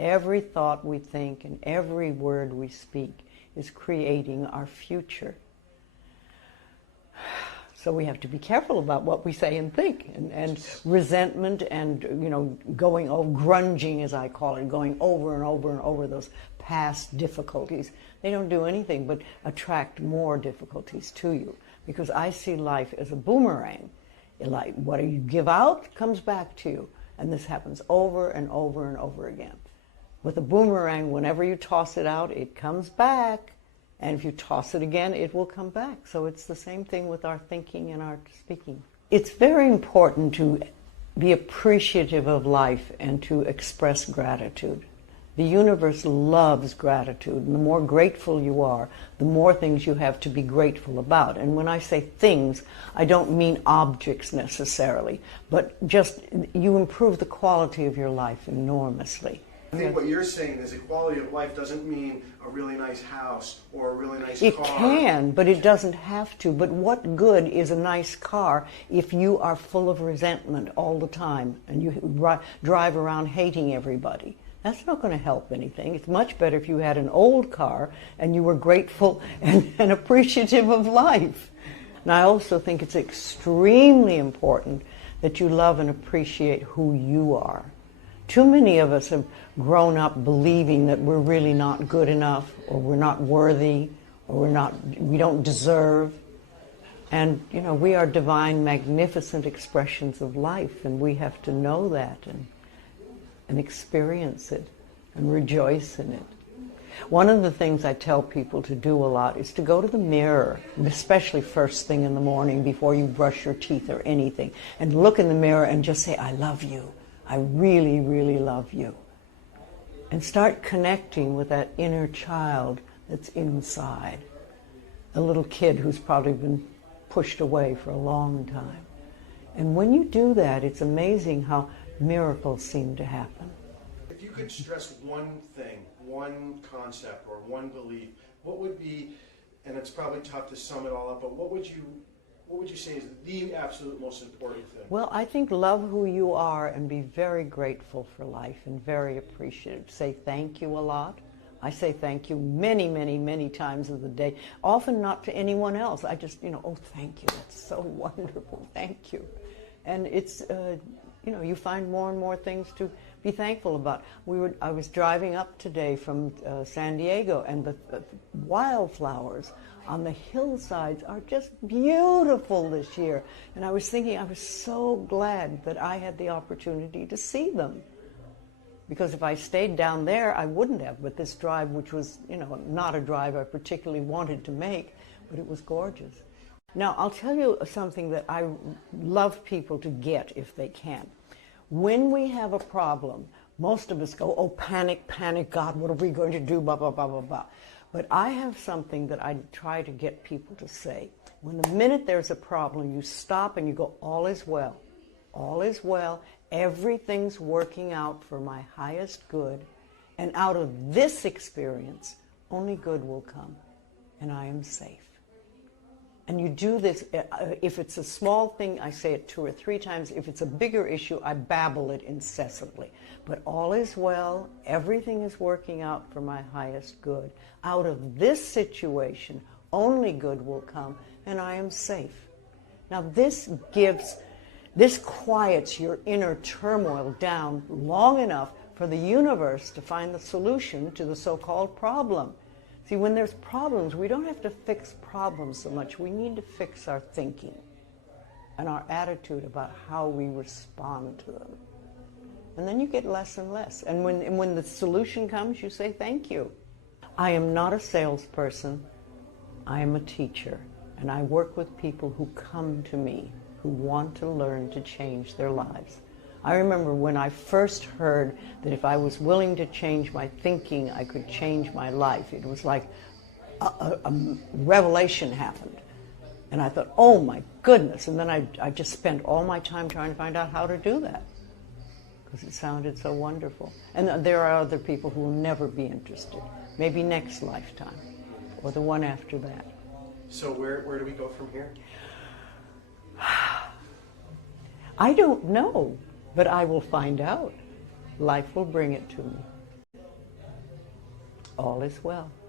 Every thought we think and every word we speak is creating our future. So we have to be careful about what we say and think, and resentment and, going over, grunging as I call it, going over and over and over those past difficulties. They don't do anything but attract more difficulties to you, because I see life as a boomerang. Like what you give out comes back to you, and this happens over and over and over again. With a boomerang, whenever you toss it out, it comes back. And if you toss it again, it will come back. So it's the same thing with our thinking and our speaking. It's very important to be appreciative of life and to express gratitude. The universe loves gratitude. And the more grateful you are, the more things you have to be grateful about. And when I say things, I don't mean objects necessarily, but just you improve the quality of your life enormously. I think what you're saying is the quality of life doesn't mean a really nice house or a really nice car. It can, but it doesn't have to. But what good is a nice car if you are full of resentment all the time and you drive around hating everybody? That's not going to help anything. It's much better if you had an old car and you were grateful and appreciative of life. And I also think it's extremely important that you love and appreciate who you are. Too many of us have grown up believing that we're really not good enough, or we're not worthy, or we don't deserve. And, we are divine, magnificent expressions of life, and we have to know that and experience it and rejoice in it. One of the things I tell people to do a lot is to go to the mirror, especially first thing in the morning before you brush your teeth or anything, and look in the mirror and just say, I love you. I really, really love you. And start connecting with that inner child that's inside. The little kid who's probably been pushed away for a long time. And when you do that, it's amazing how miracles seem to happen. If you could stress one thing, one concept, or one belief, what would be, and it's probably tough to sum it all up, but what would you say is the absolute most important thing? Well, I think love who you are and be very grateful for life and very appreciative. Say thank you a lot. I say thank you many, many, many times of the day. Often not to anyone else. I just, oh, thank you. That's so wonderful. Thank you. And it's, you find more and more things to be thankful about. I was driving up today from San Diego, and the wildflowers on the hillsides are just beautiful this year. And I was thinking, I was so glad that I had the opportunity to see them. Because if I stayed down there, I wouldn't have. But this drive, which was, not a drive I particularly wanted to make, but it was gorgeous. Now, I'll tell you something that I love people to get if they can. When we have a problem, most of us go, oh, panic, panic, God, what are we going to do, blah, blah, blah, blah, blah. But I have something that I try to get people to say. When the minute there's a problem, you stop and you go, all is well. All is well. Everything's working out for my highest good. And out of this experience, only good will come. And I am safe. And you do this, if it's a small thing, I say it 2 or 3 times. If it's a bigger issue, I babble it incessantly. But all is well, everything is working out for my highest good. Out of this situation, only good will come, and I am safe. Now this quiets your inner turmoil down long enough for the universe to find the solution to the so-called problem. See, when there's problems, we don't have to fix problems so much. We need to fix our thinking and our attitude about how we respond to them. And then you get less and less. And when the solution comes, you say, thank you. I am not a salesperson. I am a teacher. And I work with people who come to me, who want to learn to change their lives. I remember when I first heard that if I was willing to change my thinking, I could change my life. It was like a revelation happened. And I thought, oh my goodness. And then I just spent all my time trying to find out how to do that, because it sounded so wonderful. And there are other people who will never be interested. Maybe next lifetime, or the one after that. So where do we go from here? I don't know. But I will find out. Life will bring it to me. All is well.